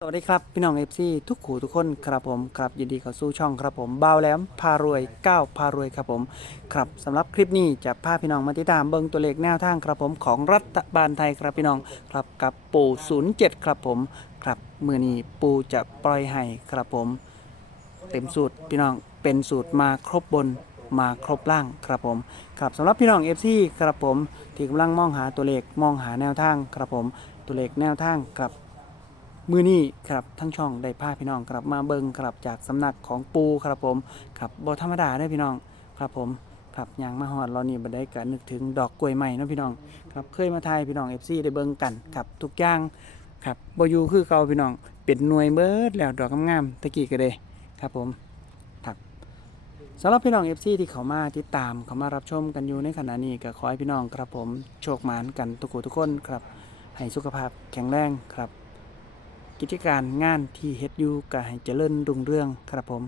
สวัสดีครับ พี่น้องเอฟซีทุกขู่ทุกคนครับผมครับยินดีเข้าสู่ช่องครับผมบ่าวแหลมพารวยก้าวพารวยครับผมครับสำหรับคลิปนี้จะพาพี่น้องมาติดตามเบิ่งตัวเลขแนวทางครับผมของรัฐบาลไทยครับพี่น้องครับกับปู07 ครับผมครับมือนี้ปูจะปล่อยให้ครับผม เต็มสูตรพี่น้องเป็นสูตรมาครบบนมาครบล่างครับผมครับสำหรับพี่น้องเอฟซีครับผมที่กำลังมองหาตัวเลขมองหาแนวทางครับผมตัวเลขแนวทางครับ มือนี้ครับทั้งช่องได้พาพี่น้องครับมาเบิงครับจากสำนักของปูครับผมครับบธรรมดาได้พี่น้องครับผมครับยางมาฮอดเรานี่บันไดกันนึกถึงดอกกล้วยใหม่นะพี่น้องครับเคยมาไทยพี่น้อง FC ได้เบิงกันครับทุกอย่างครับบอยู่คือเก่าพี่น้องเป็นหน่วยเบิร์ดแล้วดอกงามๆตะกี้ก็ได้ครับผมครับสำหรับพี่น้อง FC ที่เขามาติดตามเขามารับชมกันอยู่ในขณะนี้ก็ขอให้พี่น้องครับผมโชคหมานกันทุกคนทุกคนครับให้สุขภาพแข็งแรงครับ กิจการงานที่เฮ็ดอยู่ก็ให้เจริญรุ่งเรืองครับผม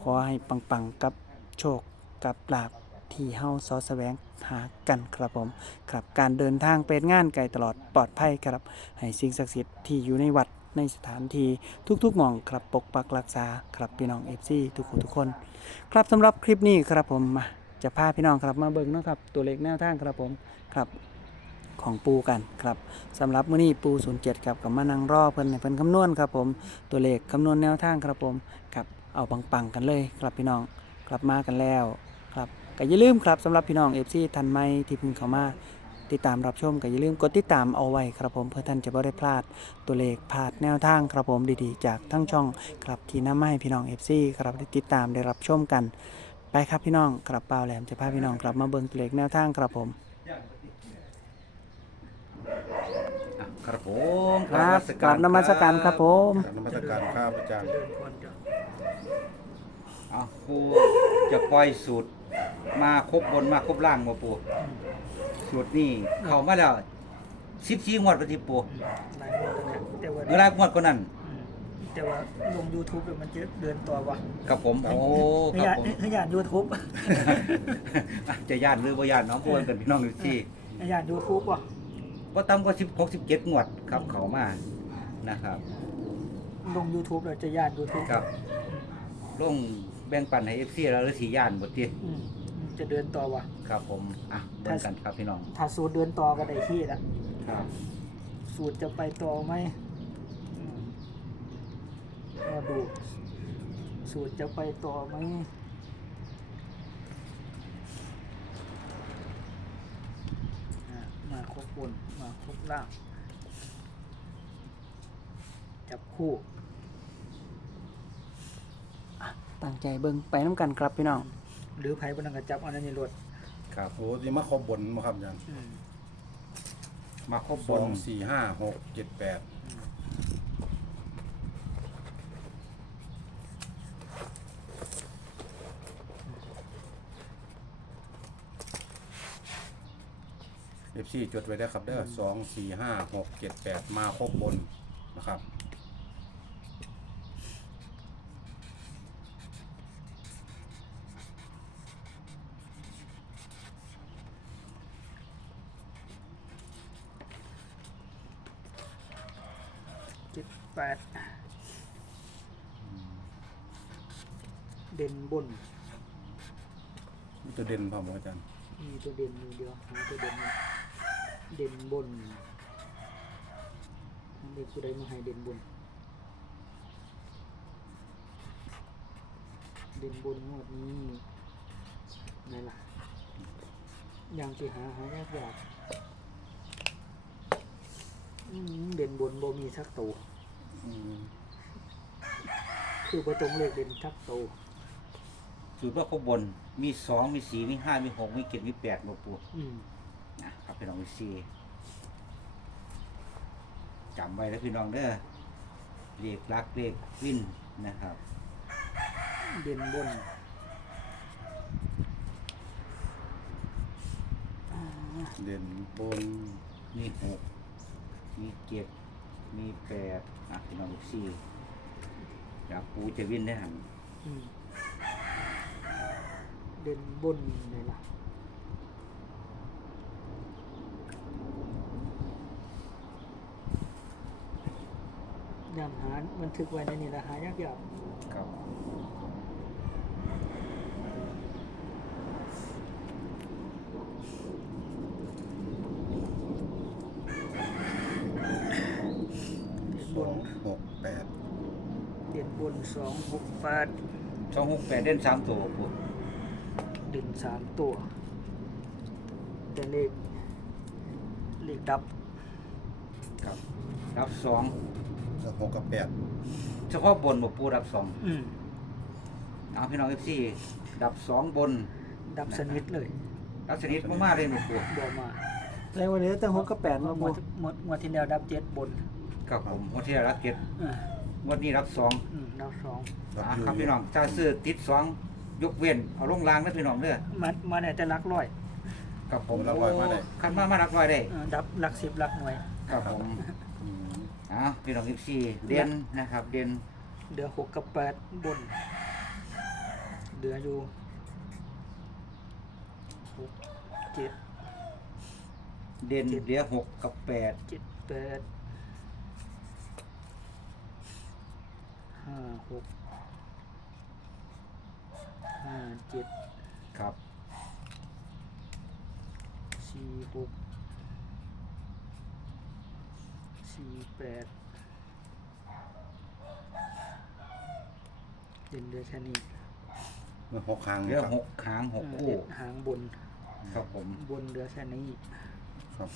ขอให้ปังๆกับโชคกับลาบที่เฮาสอสแสวงหากันครับผมครับการเดินทางไปงานไกลตลอดปลอดภัยครับ ให้สิ่งศักดิ์สิทธิ์ที่อยู่ในวัดในสถานที่ทุกๆหม่องครับปกปักรักษาครับพี่น้อง FC ทุกคนทุกคน ครับสำหรับคลิปนี้ครับผมมาจะพาพี่น้องครับมาเบิ่งนะครับตัวเลขแนวทางครับผมครับ ของปูกันครับสำหรับมื้อนี้ปู 07ครับกับมานั่งรอเพิ่นให้เพิ่นคำนวณครับผมตัวเลขคำนวณแนวทางครับผมครับเอาปังๆกันเลยครับพี่น้องกลับมากันแล้วครับก็อย่าลืมครับสำหรับพี่น้อง FC ทันไหมที่เพิ่งเข้ามาติดตามรับชมก็อย่าลืมกดติดตามเอาไว้ครับผมเพื่อท่านจะไม่ได้พลาดตัวเลขพลาดแนวทางครับผมดีๆ จากทั้งช่องครับที่นำมาให้พี่น้อง FC ครับได้ติดตามได้รับชมกันไปครับพี่น้องกลับเปล่าแหลมจะพาพี่น้องกลับมาเบิ่งตัวเลขแนวทางครับผม อะ ครับผมครับกราบนมัสการครับผมกรารนมัสการครับอาจารย์เอาปูจะปล่อยสูตร มาครบบนมาครบล่างมาปูสูตรนี่เข้ามาแล้วสิบสี่งวดปฏิปูหลายงวดแล้วเนี่ยแต่ว่าเวลางวดก็นั่นอืมแต่ว่าลง YouTube แล้วมันจะเดินต่อวะกับผม โอ้ให้ครัยาบนผมให้ยาน YouTube อะจะย่านหรือบ่ย่านเน้องพวกกันพี่น้องอยู่ที่ให้ยาน YouTube วะ ว่าต่ำกว่าสิบหกสิบเจ็ดงวดครับเขามานะครับลง YouTube แล้วจะยาน YouTube ครับลงแบ่งปันให้เอฟซีแล้วหรือสีย่านบ่ติอืมจะเดินต่อวะครับผมอะเบิ่งกันครับพี่น้องถ้าสูตรเดินต่อก็ได้ที่ละครับสูตรจะไปต่อไหมอืมมาดู สูตรจะไปต่อไหมอะ มาครบบนมาครบล่าง จับคู่ตั้งใจเบิ่งไปน้ำกันครับพี่น้อง หรือไผ่บนังกระจับเอันนั้นในรถครับโอ้ที่มาครบบนมาครับอาจารย์มาครบบสอนงสี่ห้าหกเจ็ดแปดเอ ฟซีจดไว้ได้ครับเด้อสองสี่ห้าหกเจ็ดแปดมาครบบนนะครับ เจ็ดแปดเด่นบนนี่ตัวเด่นพร้อมบ่อาจารย์ มีตัวเด่นอยู่เดียวหาตัวเด่นมา เด่นบนนั่นเด็กผู้ใดมาให้เด่นบน เด่นบนงวดนี้ไหนล่ะยังสิหาหายากยากอืมเด่นบนบ่มีสักตัวอืมคือประตรงเลขเด่นทักโตวสูตรว่าครบบนมีสองมีสี่มีห้ามีหกมีเจ็ดมีแปดมาปูอืมนะครับ พี่น้องมีสี่จำไว้แล้วพี่น้องเด้อเลขรักเลขวิ่นนะครับ เด่นบนเด่นบนมีหกมีเจ็ดมีแปดอะพี่น้องมีสี่จากปูจะวิ่นได้หันอืมเด่นบนไหนล่ะ ยามหาบันทึกไว้ในนี่ละหายากยากครับสบอนงหกแปดเด่นบนสองหกแปดสองหกแปดเด่นสามตัวบ่ปูเด่นสามตัว แต่เลขเลขดับ ครับรับสอง หกกับแปดเฉพาะบนบ่ปูรับสองอืมเอาพี่น้องเอฟซีดับสองบนดับสนิทเลยรับชนิดมากๆเลยบ่ปูบอมาแล้ววันนี้แต่หกกับแปดมาหมปูดหมดหมดที่แล้วดับเจ็ดบนครับผมงวดที่แล้วรับเจ็ดอ่างวดนี้รับสองอืมดับสองรับอ่าอยู่ครับพี่น้องถ้าซื้อติดสองยกเว้นเอาลงรางนะพี่น้องเด้อมันมาเนี่ยจะรักร้อยครับผมรับร้อยมาได้คันมามารับร้อยได้อ่าดับรักสิบรักหน่วยครับผม อืมเอ้าพี่น้องเอฟซีเด่นนะครับ เด่นเดือหกกับแปดบน เดืออยู่หกเจ็ดเด่นเหลือหกกับแปดเจ็ดแปดห้าหกห้าเจ็ดครับสี่หก สี่แปดเด่นเดือแค่นี้เมื่อหกครั้งเหลือครับหกหางหกเออคู่ เด่นหางบน ครับผมบนเดือแค่นี้ ครับ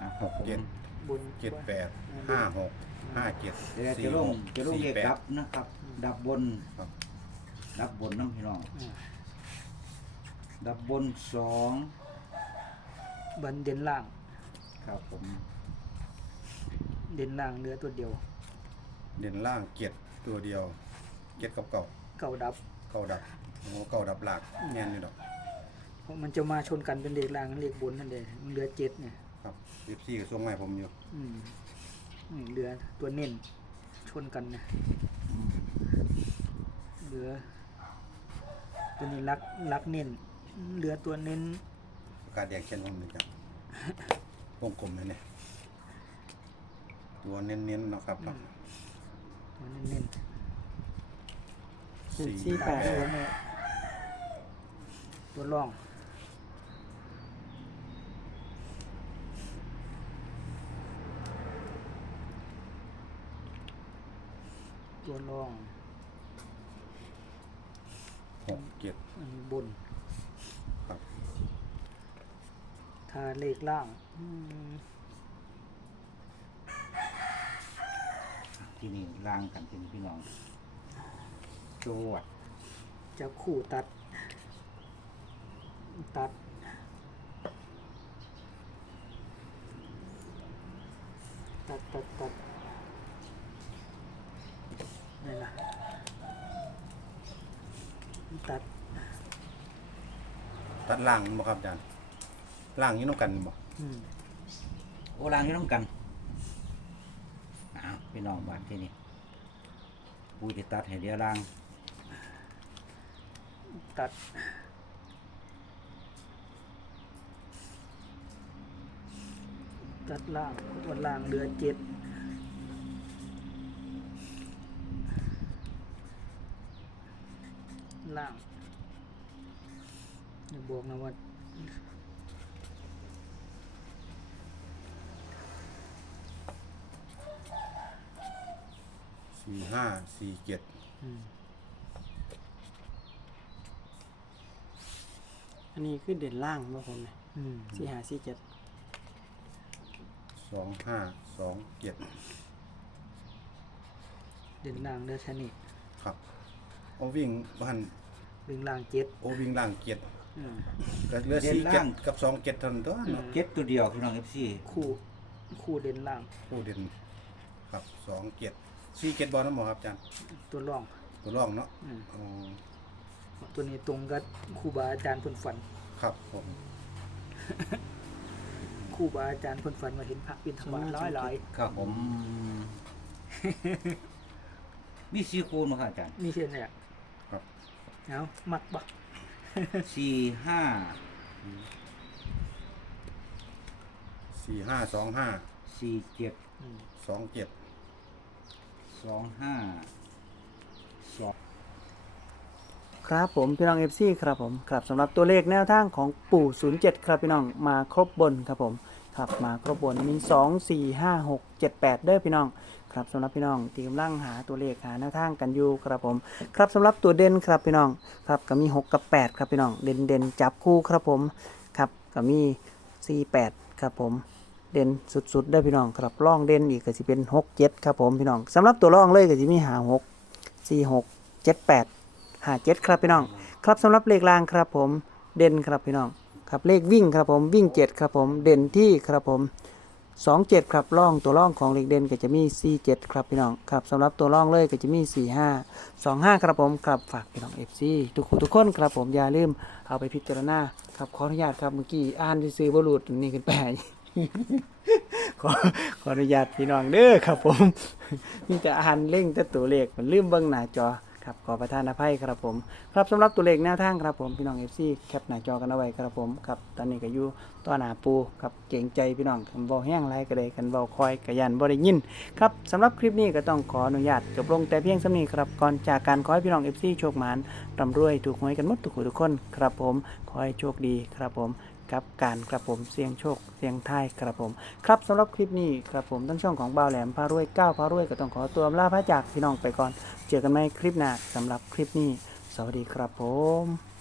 อะหกเจ็ดบนเจ็ดแปดห้าหกห้าเจ็ดเดี๋ยวสี่จะลหงกจะลงสี่เรียกแปดดับนะครับ ดับบน ครับดับบนน้ำพี่น้อง อ่าดับบนสองบันเด่นล่าง ครับผมเด่นล่างเหลือตัวเดียว เด่นล่างเจ็ดตัวเดียวเจ็ดกับเก่าเก่าดับ เก่าดับโอ้เก่าดับหลักแน่นอยู่ดอกเพราะมันจะมาชนกันเป็นเลขล่างเลขบนนั่นเองมันเหลือเจ็ดเนี่ยครับเอฟซีก็ส่งมาให้ผมอยู่อืมอืมเหลือตัวเน้นชนกันนะเหลือ ตัวนี้รักรักเน้นเหลือตัวเน้นประกาศแดงเช่นผมเลยครับ วงกลมเลยเนี่ยตัวเน้นๆเนาะครับเนาะตัวเน้นเน้นสี่สี่สี่แปดตัวนี้ตัวร่องตัวร่องหกเจ็ดอันนี้บน ครับทาเลขล่างอืม ที่นี่ล่างกันเป็นพี่น้องจวดจะคู่ตัด ตัด ตัดตัดตัดนี่ล่ะตัด ตัดล่างบ่ครับอาจารย์ล่างนี้ต้องกันบ่อืม โอ้ล่างที่ต้องกันอ้าวพี่น้องบ้านที่นี่ปุ้ยจะตัดให้เดียวล่าง ตัดตัดล่างตัวล่างเดือเจ็ดล่างอย่าบอกนะว่า สี่ห้าสี่เจ็ดอืมอันนี้คือเด่นล่างมาผมเนี่ยอืมสี่ห้าสี่เจ็ดสองห้าสองเจ็ดเด่นล่างเดือชนิดครับโอวิ่งบ้านดึงล่างเจ็ดโอวิ่งล่างเจ็ดอืม ก็เหลือสี่เจ็ดกับสองเจ็ดเท่านั้นตัวเนาะเจ็ดตัวเดียวพี่น้องเอฟซีคู่คู่เด่นล่าง ผู้เด่นครับสองเจ็ด สี่เจ็ดบอลนะหมอครับอาจารย์ตัวร่องตัวร่องเนาะอืมอ๋อตัวนี้ตรงกับครูบาอาจารย์เพิ่นฝันครับผมครูบาอาจารย์เพิ่นฝันว่าเห็นพระบิณฑบาตหลายหลายครับผม มีสี่คูณมาครับอาจารย์ๆมีเช่นเนี่ยครับ เอามักบักสี่ห้าสี่ห้าสองห้าสี่เจ็ดอืมสองเจ็ด สองห้าสองครับผมพี่น้อง FC ครับผมครับสำหรับตัวเลขแนวทางของปู่ 07 ครับพี่น้องมาครบบนครับผมครับมาครบบนมี 2 4 5 6 7 8เด้อพี่น้องครับสำหรับพี่น้องที่กำลังหาตัวเลขหาแนวทางกันอยู่ครับผม ครับสำหรับตัวเด่นครับพี่น้องครับก็มี 6 กับ 8 ครับพี่น้องเด่นเด่นจับคู่ครับผมครับก็มี 4 8 ครับผม เด่นสุดๆเด้พี่น้องครับร่องเด่นอีกก็สิเป็น6 7ครับผมพี่น้องสำหรับตัวร่องเลยก็จะมีหา6 4 6 7 8หาเจ็ดครับพี่น้อง ครับสำหรับเลขรางครับผมเด่นครับพี่น้อง ครับเลขวิ่งครับผมวิ่งเจ็ดครับผมเด่นที่ครับผมสองเจ็ดครับล่องตัวล่องของเลขเด่นก็จะมีสี่เจ็ดครับพี่น้องครับสำหรับตัวล่องเลยก็จะมีสี่ห้าสองห้าครับผมครับฝากพี่น้องเอฟซีทุกคนทุกคนครับผมอย่าลืมเอาไปพิจารณาครับขออนุญาตครับเมื่อกี้อ่านซื้อบรูดนี่ขึ้นไป ขอขออนุญาตพี่น้องเด้อครับ ผมมีแต่อ่านเร่งแต่ตัวเลขมันลืมเบิ่งหน้าจอครับขอประทานอภัยครับผม ครับสำหรับตัวเลขแนวทางครับผมพี่น้องเอฟซีแคปหน้าจอกันเอาไว้ครับผมครับตอนนี้ก็อยู่ต่อหน้าปูครับเก่งใจพี่น้องกันเบาแห้งไรก็ได้กันเบาคอยกระยันบ่ได้ยินครับสำหรับคลิปนี้ก็ต้องขออนุญาตจบลงแต่เพียงสำนี้ครับก่อนจากการขอให้พี่น้องเอฟซีโชคหมานร่ำรวยถูกหวยกันหมดทุกคนทุกคนครับผมขอให้โชคดีครับผม กับการกระผมเสี่ยงโชคเสี่ยงทายกระผม ครับสำหรับคลิปนี้กระผมทั้งช่องของบ่าวแหลมพารวยก้าวพารวยก็ต้องขอตัวลาพระจากพี่น้องไปก่อน เจอกันใหม่คลิปหน้าสำหรับคลิปนี้ สวัสดีครับผม